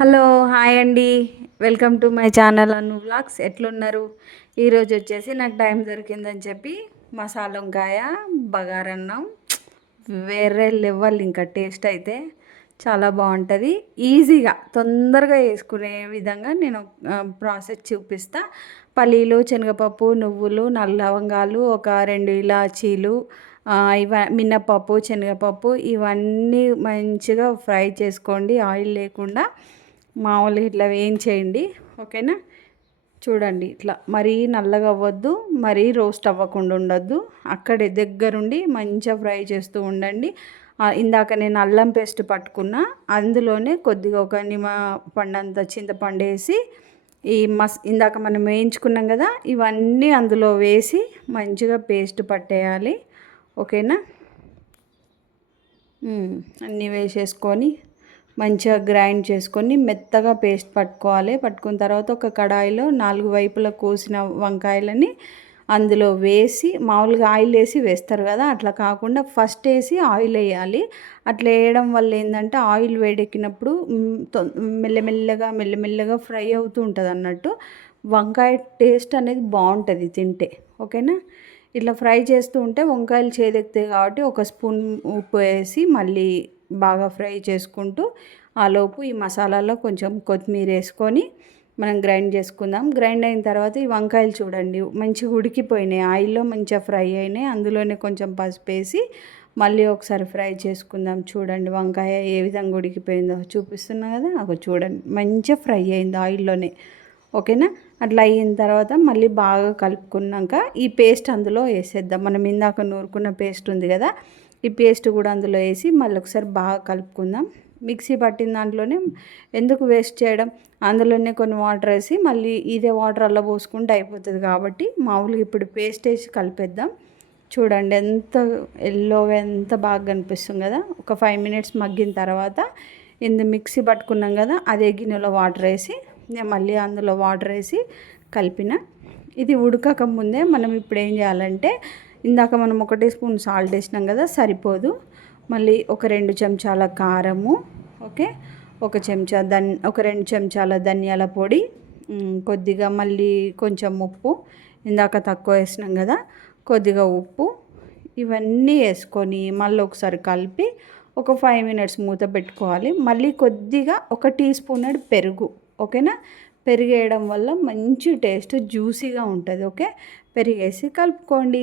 Hello hi అండి. Welcome to my channel Anu vlogs. ఎట్లున్నారు? ఈరోజు వచ్చేసి నాకు టైం దొరికిందని చెప్పి మసాలా వంకాయ బగారన్నం వేరే లెవెల్. ఇంకా టేస్ట్ అయితే చాలా బాగుంటుంది. ఈజీగా తొందరగా వేసుకునే విధంగా నేను ప్రాసెస్ చూపిస్తా. పల్లీలు, శనగపప్పు, నువ్వులు, నల్ల లవంగాలు, ఒక 2 ఇలాచీలు, మినప్పప్పు, శనగపప్పు ఇవన్నీ మంచిగా ఫ్రై చేసుకోండి. ఆయిల్ లేకుండా మామూలుగా ఇట్లా వేయించేయండి. ఓకేనా? చూడండి, ఇట్లా మరీ నల్లగా అవ్వద్దు, మరీ రోస్ట్ అవ్వకుండా ఉండొద్దు. అక్కడే దగ్గరుండి మంచిగా ఫ్రై చేస్తూ ఉండండి. ఇందాక నేను అల్లం పేస్ట్ పట్టుకున్నా, అందులోనే కొద్దిగా ఒక నిమ్మ పండంత చింతపండు వేసి ఇందాక మనం వేయించుకున్నాం కదా, ఇవన్నీ అందులో వేసి మంచిగా పేస్ట్ పట్టేయాలి. ఓకేనా? అన్నీ వేసేసుకొని మంచిగా గ్రైండ్ చేసుకొని మెత్తగా పేస్ట్ పట్టుకోవాలి. పట్టుకున్న తర్వాత ఒక కడాయిలో 4 వైపులా కోసిన వంకాయలని అందులో వేసి, మామూలుగా ఆయిల్ వేసి వేస్తారు కదా, అట్లా కాకుండా ఫస్ట్ వేసి ఆయిల్ వేయాలి. అట్లా వేయడం వల్ల ఏంటంటే ఆయిల్ వేడెక్కినప్పుడు మెల్లమెల్లగా ఫ్రై అవుతూ ఉంటుంది అన్నట్టు. వంకాయ టేస్ట్ అనేది బాగుంటుంది తింటే. ఓకేనా? ఇట్లా ఫ్రై చేస్తూ ఉంటే వంకాయలు చేదెక్కుతాయి కాబట్టి ఒక స్పూన్ ఉప్పు వేసి మళ్ళీ బాగా ఫ్రై చేసుకుంటూ ఆలోపు ఈ మసాలాలో కొంచెం కొత్తిమీర వేసుకొని మనం గ్రైండ్ చేసుకుందాం. గ్రైండ్ అయిన తర్వాత ఈ వంకాయలు చూడండి మంచిగా ఉడికిపోయినాయి, ఆయిల్లో మంచిగా ఫ్రై అయినాయి. అందులోనే కొంచెం పసుపు వేసి మళ్ళీ ఒకసారి ఫ్రై చేసుకుందాం. చూడండి వంకాయ ఏ విధంగా ఉడికిపోయిందో చూపిస్తున్నా కదా, చూడండి మంచిగా ఫ్రై అయింది ఆయిల్లోనే. ఓకేనా? అట్లా అయిన తర్వాత మళ్ళీ బాగా కలుపుకున్నాక ఈ పేస్ట్ అందులో వేసేద్దాం. మనం ఇందాక నూరుకున్న పేస్ట్ ఉంది కదా, ఈ పేస్ట్ కూడా అందులో వేసి మళ్ళీ ఒకసారి బాగా కలుపుకుందాం. మిక్సీ పట్టిన దాంట్లోనే ఎందుకు వేస్ట్ చేయడం, అందులోనే కొన్ని వాటర్ వేసి మళ్ళీ ఇదే వాటర్ అలా పోసుకుంటే అయిపోతుంది. కాబట్టి మామూలుగా ఇప్పుడు పేస్ట్ వేసి కలిపేద్దాం. చూడండి ఎంత ఎల్లోగా ఎంత బాగా కనిపిస్తుంది కదా. ఒక 5 మినిట్స్ మగ్గిన తర్వాత మిక్సీ పట్టుకున్నాం కదా, అదే గిన్నెలో వాటర్ వేసి నేను మళ్ళీ అందులో వాటర్ వేసి కలిపిన. ఇది ఉడకక ముందే మనం ఇప్పుడు ఏం చేయాలంటే, ఇందాక మనం 1 స్పూన్ సాల్ట్ వేసినాం కదా, సరిపోదు. మళ్ళీ ఒక 2 చెంచాల కారము, ఓకే, ఒక 2 చెంచాల ధనియాల పొడి, కొద్దిగా మళ్ళీ కొంచెం ఉప్పు, ఇందాక తక్కువ వేసినాం కదా, కొద్దిగా ఉప్పు, ఇవన్నీ వేసుకొని మళ్ళీ ఒకసారి కలిపి ఒక 5 మినిట్స్ మూత పెట్టుకోవాలి. మళ్ళీ కొద్దిగా 1 టీ స్పూన్ పెరుగు. ఓకేనా? పెరుగు వేయడం వల్ల మంచి టేస్ట్ జ్యూసీగా ఉంటుంది. ఓకే, పెరిగేసి కలుపుకోండి.